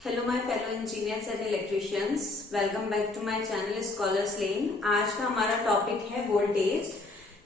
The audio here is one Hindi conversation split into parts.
Hello my fellow engineers and electricians, welcome back to my channel Scholars Lane. आज का हमारा टॉपिक है वोल्टेज।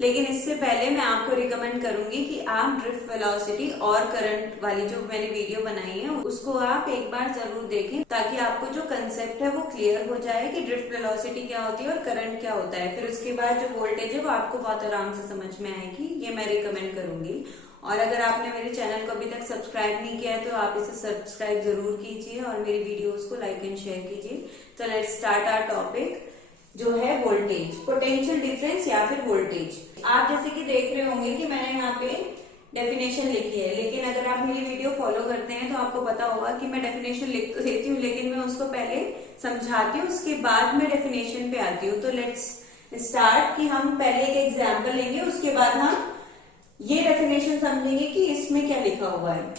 लेकिन इससे पहले मैं आपको रिकमेंड करूंगी कि आप ड्रिफ्ट वेलोसिटी और करंट वाली जो मैंने वीडियो बनाई है उसको आप एक बार जरूर देखें, ताकि आपको जो कंसेप्ट है वो क्लियर हो जाए कि ड्रिफ्ट वेलोसिटी क्या होती है और करंट क्या होता है। फिर उसके बाद जो वोल्टेज है वो आपको बहुत आराम से समझ में आएगी, ये मैं रिकमेंड करूंगी। और अगर आपने मेरे चैनल को अभी तक सब्सक्राइब नहीं किया है तो आप इसे सब्सक्राइब जरूर कीजिए और मेरी वीडियोस को लाइक एंड शेयर कीजिए। तो लेट्स स्टार्ट आवर टॉपिक जो है वोल्टेज, पोटेंशियल डिफरेंस या फिर वोल्टेज। आप जैसे कि देख रहे होंगे कि मैंने यहाँ पे डेफिनेशन लिखी है, लेकिन अगर आप मेरी वीडियो फॉलो करते हैं तो आपको पता होगा कि मैं डेफिनेशन लिख तो देती हूँ, लेकिन मैं उसको पहले समझाती हूँ, उसके बाद मैं डेफिनेशन पे आती हूँ। तो लेट्स स्टार्ट कि हम पहले एक एग्जाम्पल लेंगे, उसके बाद हम ये डेफिनेशन समझेंगे कि इसमें क्या लिखा हुआ है।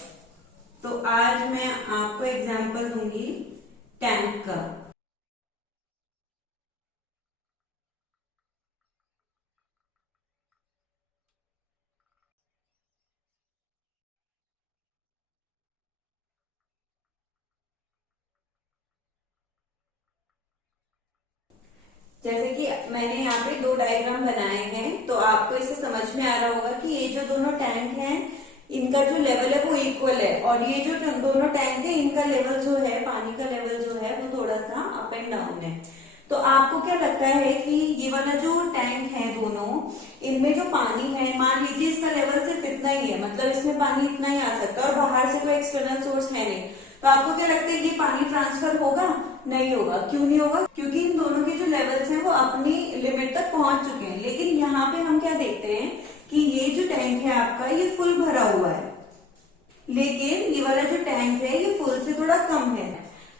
तो आज मैं आपको एग्जांपल दूंगी टैंक का। जैसे कि मैंने यहाँ पे दो डायग्राम बनाए हैं, तो आपको इसे समझ में आ रहा होगा कि ये जो दोनों टैंक हैं इनका जो लेवल है वो इक्वल है, और ये जो दोनों टैंक है इनका लेवल जो है, पानी का लेवल जो है वो थोड़ा सा अप एंड डाउन है। तो आपको क्या लगता है कि ये वाला जो टैंक है दोनों, इनमें जो पानी है, मान लीजिए इसका लेवल सिर्फ इतना ही है, मतलब इसमें पानी इतना ही आ सकता है और बाहर से कोई एक्सटर्नल सोर्स है नहीं, तो आपको क्या लगता है ये पानी ट्रांसफर होगा? नहीं होगा। क्यों नहीं होगा? क्योंकि इन दोनों के जो लेवल्स हैं वो अपनी लिमिट तक पहुंच चुके हैं। लेकिन यहाँ पे हम क्या देखते हैं कि ये जो टैंक है आपका ये फुल भरा हुआ है, लेकिन ये वाला जो टैंक है ये फुल से थोड़ा कम है।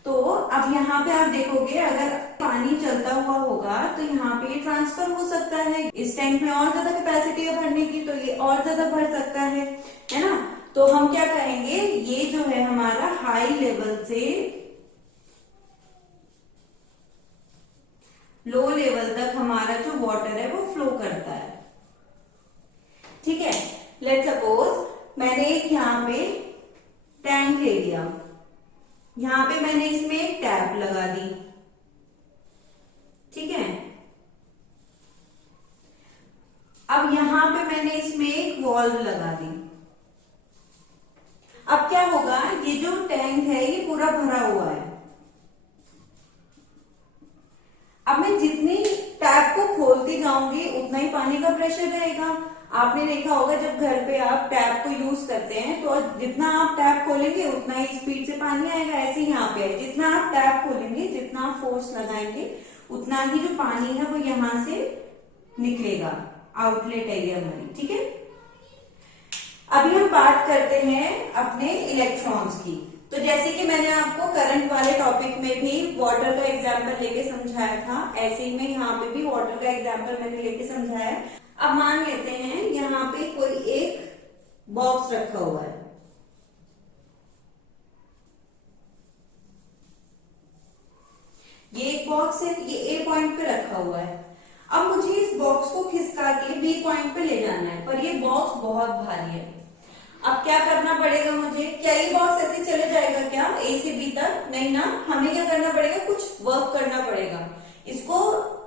तो अब यहाँ पे आप देखोगे अगर पानी चलता हुआ होगा तो यहाँ पे ये ट्रांसफर हो सकता है, इस टैंक में और ज्यादा कैपेसिटी है भरने की, तो ये और ज्यादा भर सकता है ना। तो हम क्या कहेंगे, ये जो है हमारा हाई लेवल से लो लेवल तक हमारा जो वाटर है वो फ्लो करता है। ठीक है, लेट्स सपोज मैंने एक यहाँ पे टैंक ले लिया, यहाँ पे मैंने इसमें एक टैप लगा दी। ठीक है, अब यहाँ पे मैंने इसमें एक वॉल्व लगा दी। अब क्या होगा, ये जो टैंक है ये पूरा भरा हुआ है। अब मैं जितनी टैप को खोलती जाऊंगी उतना ही पानी का प्रेशर रहेगा। आपने देखा होगा जब घर पे आप टैप को यूज करते हैं तो जितना आप टैप खोलेंगे उतना ही स्पीड से पानी आएगा। ऐसे ही यहाँ पे है, जितना आप टैप खोलेंगे, जितना आप फोर्स लगाएंगे, उतना ही जो पानी है वो यहां से निकलेगा, आउटलेट एरिया में। ठीक है, अभी हम बात करते हैं अपने इलेक्ट्रॉन्स की। तो जैसे कि मैंने आपको करंट वाले टॉपिक में भी वाटर का एग्जाम्पल लेके समझाया था, ऐसे ही मैं यहाँ पे भी वाटर का एग्जाम्पल मैंने लेके समझाया। अब मान लेते हैं यहाँ पे कोई एक बॉक्स रखा हुआ है, ये एक बॉक्स है, ये ए पॉइंट पे रखा हुआ है। अब मुझे इस बॉक्स को खिसका के बी पॉइंट पे ले जाना है, पर ये बॉक्स बहुत भारी है। अब क्या करना पड़ेगा मुझे? क्या ये बॉक्स ऐसे चले जाएगा क्या ए से बी तक? नहीं ना, हमें क्या करना पड़ेगा, कुछ वर्क करना पड़ेगा। इसको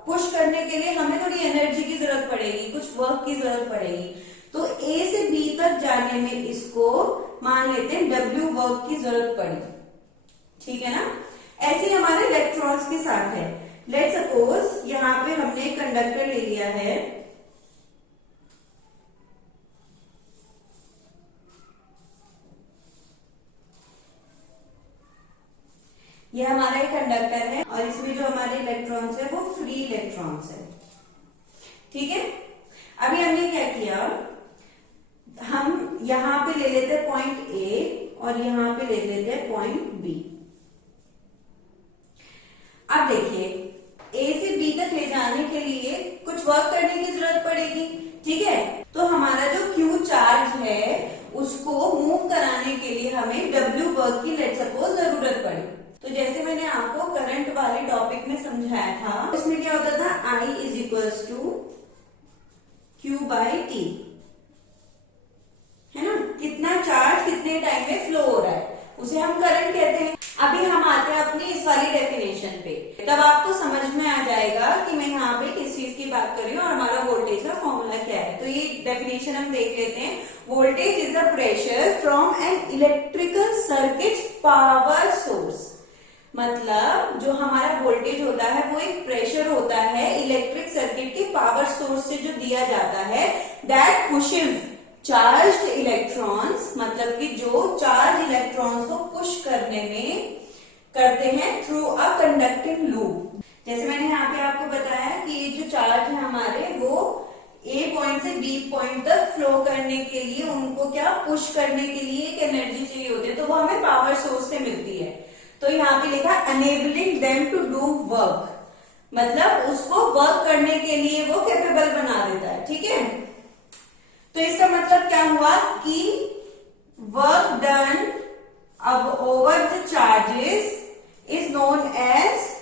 पुश करने के लिए हमें थोड़ी एनर्जी की जरूरत पड़ेगी, कुछ वर्क की जरूरत पड़ेगी। तो ए से बी तक जाने में इसको मान लेते हैं डब्ल्यू वर्क की जरूरत पड़ी। ठीक है ना, ऐसे हमारे इलेक्ट्रॉन्स के साथ है। लेट सपोज यहाँ पे हमने कंडक्टर ले लिया है, ये हमारा एक कंडक्टर है और इसमें जो हमारे इलेक्ट्रॉन्स है वो फ्री इलेक्ट्रॉन्स है। ठीक है, अभी हमने क्या किया, हम यहां पे ले लेते हैं पॉइंट ए और यहां पे ले लेते हैं पॉइंट बी। अब देखिए, ए से बी तक ले जाने के लिए कुछ वर्क करने की जरूरत पड़ेगी। ठीक है, तो हमारा जो क्यू चार्ज है उसको मूव कराने के लिए हमें डब्ल्यू वर्क की लेट सपोज जरूरत पड़ी। तो जैसे मैंने आपको करंट वाले टॉपिक में समझाया था, उसमें क्या होता था, I is equals to Q by T, है ना। कितना चार्ज कितने टाइम में फ्लो हो रहा है उसे हम करंट कहते हैं। अभी हम डेफिनेशन हम देख लेते हैं। Voltage is the pressure from an electrical circuit power source. मतलब जो हमारा वोल्टेज होता है वो एक प्रेशर होता है इलेक्ट्रिक सर्किट के पावर सोर्स से जो दिया जाता है, दैट पुशेस चार्ज्ड इलेक्ट्रॉन्स, मतलब कि जो चार्ज इलेक्ट्रॉन्स को पुश करने में करते हैं थ्रू अ कंडक्टिंग लूप। जैसे मैंने यहाँ पे आपको बताया कि ये जो चार्ज है हमारे वो ए पॉइंट से बी पॉइंट तक फ्लो करने के लिए उनको क्या पुश करने के लिए एक एनर्जी चाहिए होती है, तो वो हमें पावर सोर्स से मिलती है। तो यहाँ पे लिखा enabling them to do work, मतलब उसको वर्क करने के लिए वो कैपेबल बना देता है। ठीक है, तो इसका मतलब क्या हुआ कि वर्क डन अब over the charges is known as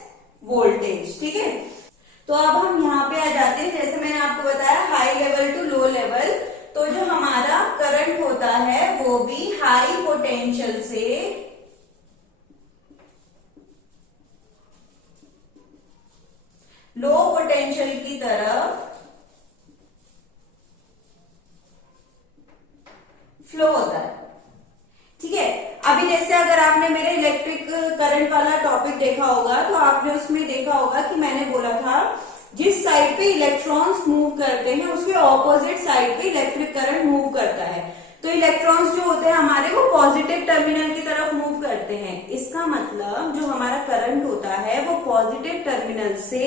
voltage. ठीक है, तो अब हम यहाँ पे आ जाते हैं। जैसे मैंने आपको बताया high level to low level, तो जो हमारा करंट होता है वो भी हाई पोटेंशियल से लो पोटेंशियल की तरफ फ्लो होता है। ठीक है, अभी जैसे अगर आपने मेरे इलेक्ट्रिक करंट वाला टॉपिक देखा होगा तो आपने उसमें देखा होगा कि मैंने बोला था जिस साइड पे इलेक्ट्रॉन्स मूव करते हैं उसके ऑपोजिट साइड पे इलेक्ट्रिक करंट मूव करता है। तो इलेक्ट्रॉन्स जो होते हैं हमारे वो पॉजिटिव टर्मिनल की तरफ मूव करते हैं। इसका मतलब जो हमारा करंट होता है वो पॉजिटिव टर्मिनल से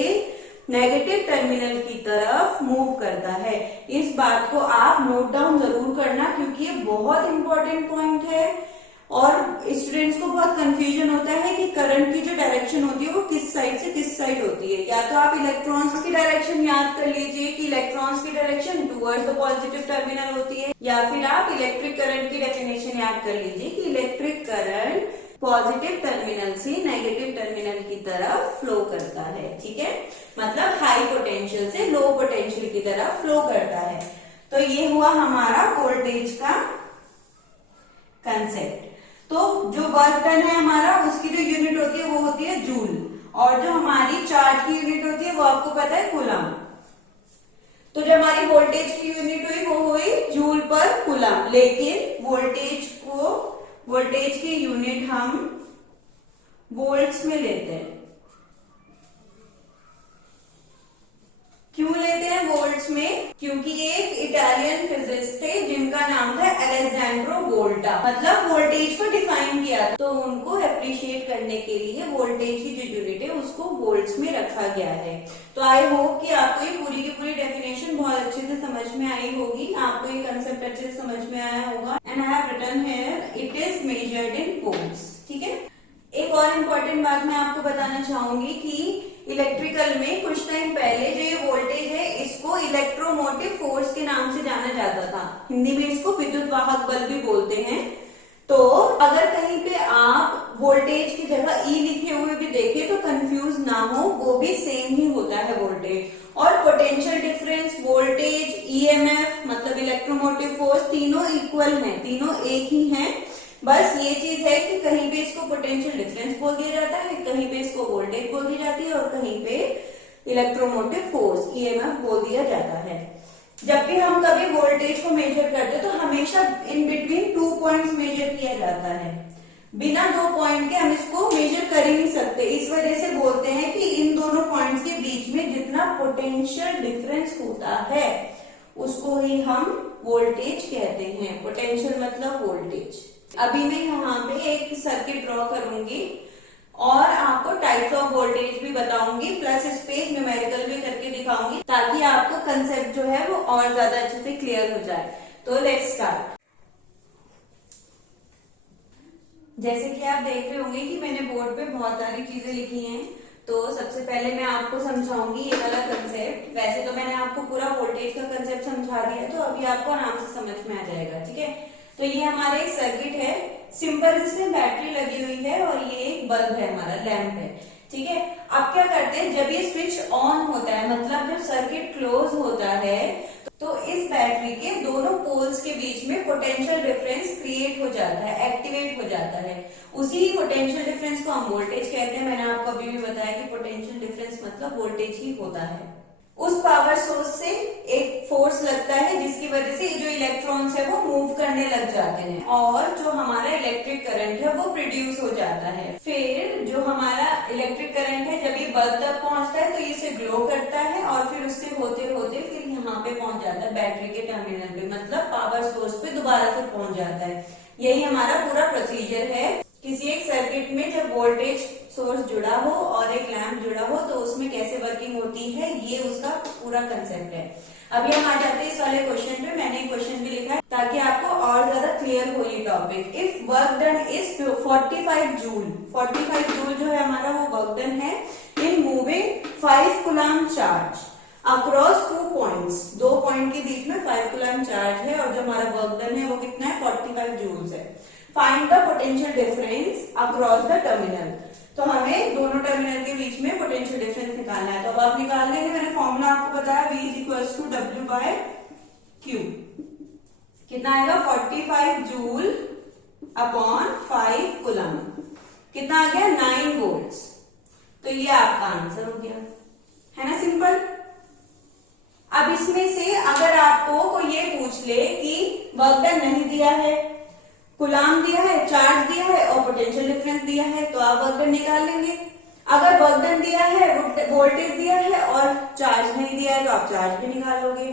नेगेटिव टर्मिनल की तरफ मूव करता है। इस बात को आप नोट डाउन जरूर करना क्योंकि ये बहुत इंपॉर्टेंट पॉइंट है और स्टूडेंट्स को बहुत कंफ्यूजन होता है कि करंट की जो डायरेक्शन होती है वो किस साइड से किस साइड होती है। या तो आप इलेक्ट्रॉन्स की डायरेक्शन याद कर लीजिए कि इलेक्ट्रॉन्स की direction towards the positive terminal होती है, या फिर आप इलेक्ट्रिक करंट की डेफिनेशन याद कर लीजिए कि इलेक्ट्रिक करंट पॉजिटिव टर्मिनल से नेगेटिव टर्मिनल की तरफ फ्लो करता है। ठीक है, मतलब हाई पोटेंशियल से लो पोटेंशियल की तरफ फ्लो करता है। तो ये हुआ हमारा वोल्टेज का कंसेप्ट। तो जो वर्क डन है हमारा उसकी जो यूनिट होती है वो होती है जूल, और जो हमारी चार्ज की यूनिट होती है वो आपको पता है कूलम। तो जो हमारी वोल्टेज की यूनिट हुई वो हुई जूल पर कूलम, लेकिन वोल्टेज की यूनिट हम वोल्ट्स में लेते हैं। क्यों लेते हैं वोल्ट्स में? क्योंकि एक इटालियन फिजिसिस्ट थे जिनका नाम था अलेक्जेंड्रो वोल्टा, मतलब वोल्टेज को डिफाइन किया था। तो उनको अप्रिशिएट करने के लिए वोल्टेज की जो यूनिट है उसको वोल्ट्स में रखा गया है। तो आई होप कि आपको ये पूरी की पूरी डेफिनेशन बहुत अच्छे से समझ में आई होगी, आपको ये कंसेप्ट अच्छे से समझ में आया होगा। And I have written here it is measured in volts. ठीक है, एक और इम्पोर्टेंट बात मैं आपको बताना चाहूंगी कि इलेक्ट्रिकल में कुछ टाइम पहले जो ये वोल्टेज है इसको इलेक्ट्रोमोटिव फोर्स के नाम से जाना जाता था। हिंदी में इसको विद्युत वाहक बल भी बोलते हैं। तो अगर कहीं पे आप वोल्टेज की जगह ई लिखे हुए भी देखें तो कंफ्यूज ना हो, वो भी सेम ही होता है वोल्टेज। और पोटेंशियल डिफरेंस, वोल्टेज, ईएमएफ मतलब इलेक्ट्रोमोटिव फोर्स तीनों इक्वल हैं, तीनों एक ही हैं। बस ये चीज है कि कहीं पे इसको पोटेंशियल डिफरेंस बोल दिया जाता है, कहीं पे इसको वोल्टेज बोल दी जाती है और कहीं पे इलेक्ट्रोमोटिव फोर्स ईएमएफ बोल दिया जाता है। जब भी हम कभी वोल्टेज को मेजर करते हैं तो हमेशा इन बिटवीन 2 पॉइंट्स मेजर किया जाता है। बिना 2 पॉइंट के हम इसको मेजर कर ही नहीं सकते। इस वजह से बोलते हैं कि इन दोनों पॉइंट्स के बीच में जितना पोटेंशियल डिफरेंस होता है उसको ही हम वोल्टेज कहते हैं। पोटेंशियल मतलब वोल्टेज। अभी मैं यहाँ पे एक सर्किट ड्रॉ करूंगी और आपको टाइप्स ऑफ वोल्टेज भी बताऊंगी, प्लस इस पे न्यूमेरिकल भी करके दिखाऊंगी ताकि आपको कंसेप्ट जो है वो और ज्यादा अच्छे से क्लियर हो जाए। तो लेट्स स्टार्ट। जैसे कि आप देख रहे होंगे कि मैंने बोर्ड पे बहुत सारी चीजें लिखी हैं। तो सबसे पहले मैं आपको समझाऊंगी ये वाला कंसेप्ट। वैसे तो मैंने आपको पूरा वोल्टेज का कंसेप्ट समझा दिया, तो अभी आपको आराम से समझ में आ जाएगा। ठीक है, तो ये हमारा एक सर्किट है सिंपल, इसमें बैटरी लगी हुई है और ये एक बल्ब है, हमारा लैंप है। ठीक है, अब क्या करते हैं, जब ये स्विच ऑन होता है मतलब जब सर्किट क्लोज होता है तो इस बैटरी के दोनों पोल्स के बीच में पोटेंशियल डिफरेंस क्रिएट हो जाता है, एक्टिवेट हो जाता है। उसी पोटेंशियल डिफरेंस को हम वोल्टेज कहते हैं। मैंने आपको अभी भी बताया कि पोटेंशियल डिफरेंस मतलब वोल्टेज ही होता है। उस पावर सोर्स से एक फोर्स लगता है जिसकी वजह से जो इलेक्ट्रॉन्स है वो मूव करने लग जाते हैं और जो हमारा इलेक्ट्रिक करंट है वो प्रोड्यूस हो जाता है। फिर जो हमारा इलेक्ट्रिक करंट है जब ये बल्ब तक पहुंचता है तो ये इसे ग्लो करता है और फिर उससे होते होते फिर यहाँ पे पहुंच जाता है बैटरी के टर्मिनल पे, मतलब पावर सोर्स पे दोबारा से पहुंच जाता है। यही हमारा पूरा प्रोसीजर है। किसी एक सर्किट में जब वोल्टेज सोर्स जुड़ा हो और एक लैंप जुड़ा हो तो उसमें कैसे वर्किंग होती है, ये उसका पूरा कंसेप्ट है। अभी हम आ जाते हैं इस वाले क्वेश्चन पे। मैंने एक क्वेश्चन भी लिखा है ताकि आपको और ज्यादा क्लियर हो ये topic. If work done is 45 joule, 45 joule जो है हमारा वो वर्क डन है in moving 5 coulomb charge across 2 points, 2 point के बीच में 5 कूलम चार्ज है और जो हमारा वर्क डन है वो कितना है, 45 जूल्स है। Find the potential difference across the terminal. तो हमें दोनों टर्मिनल के बीच में पोटेंशियल डिफरेंस निकालना है। तो अब आप निकाल लेंगे, मैंने फॉर्मूला आपको बताया V is W by Q। कितना आएगा 45 जूल अपॉन 5 कूलम, कितना आ गया 9 वोल्ट्स। तो ये आपका आंसर हो गया, है ना, सिंपल। अब इसमें से अगर आपको कोई ये पूछ ले कि वर्क डन नहीं दिया है, कूलम दिया है, चार्ज दिया है और पोटेंशियल डिफरेंस दिया है, तो आप वर्क डन निकाल लेंगे। अगर वर्क डन दिया है, वोल्टेज दिया है और चार्ज नहीं दिया है तो आप चार्ज भी निकालोगे,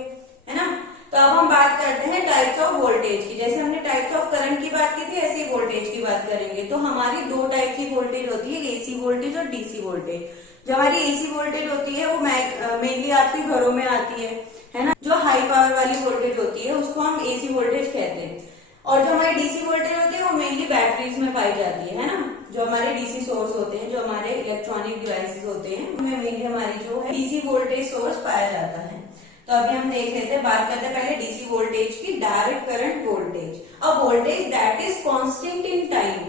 है ना। तो अब हम बात करते हैं टाइप्स ऑफ वोल्टेज की। जैसे हमने टाइप्स ऑफ करंट की बात की थी ऐसे ही वोल्टेज की बात करेंगे। तो हमारी दो टाइप की वोल्टेज होती है, एसी वोल्टेज और डीसी वोल्टेज। जो हमारी एसी वोल्टेज होती है वो मेनली आपके घरों में आती है ना। जो हाई पावर वाली वोल्टेज होती है उसको हम एसी वोल्टेज कहते हैं। और जो हमारी डीसी वोल्टेज होती है वो मेनली बैटरीज में पाई जाती है ना। जो हमारे डीसी सोर्स होते हैं, जो हमारे इलेक्ट्रॉनिक डिवाइसेस होते हैं, उनमें मेनली हमारी जो है डीसी वोल्टेज सोर्स पाया जाता है। तो अभी हम देख लेते हैं, बात करते हैं पहले डीसी वोल्टेज की, direct current voltage. A voltage that is constant in time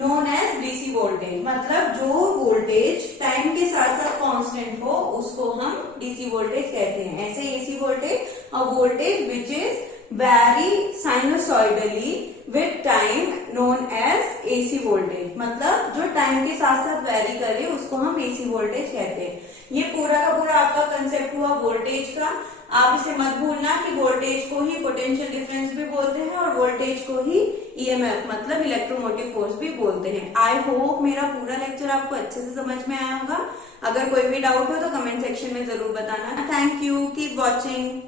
known as DC voltage. मतलब जो वोल्टेज टाइम के साथ साथ कांस्टेंट हो उसको हम डीसी वोल्टेज कहते हैं। ऐसे AC voltage, a voltage which is vary sinusoidally with time known as AC voltage। मतलब जो टाइम के साथ साथ वैरी करे उसको हम AC वोल्टेज कहते हैं। ये पूरा का पूरा आपका कंसेप्ट हुआ वोल्टेज का। आप इसे मत भूलना कि वोल्टेज को ही पोटेंशियल डिफरेंस भी बोलते हैं और वोल्टेज को ही EMF मतलब इलेक्ट्रोमोटिव फोर्स भी बोलते हैं। आई होप मेरा पूरा लेक्चर आपको अच्छे से समझ में आया होगा। अगर कोई भी डाउट हो तो कमेंट सेक्शन में जरूर बताना। Thank you, keep watching.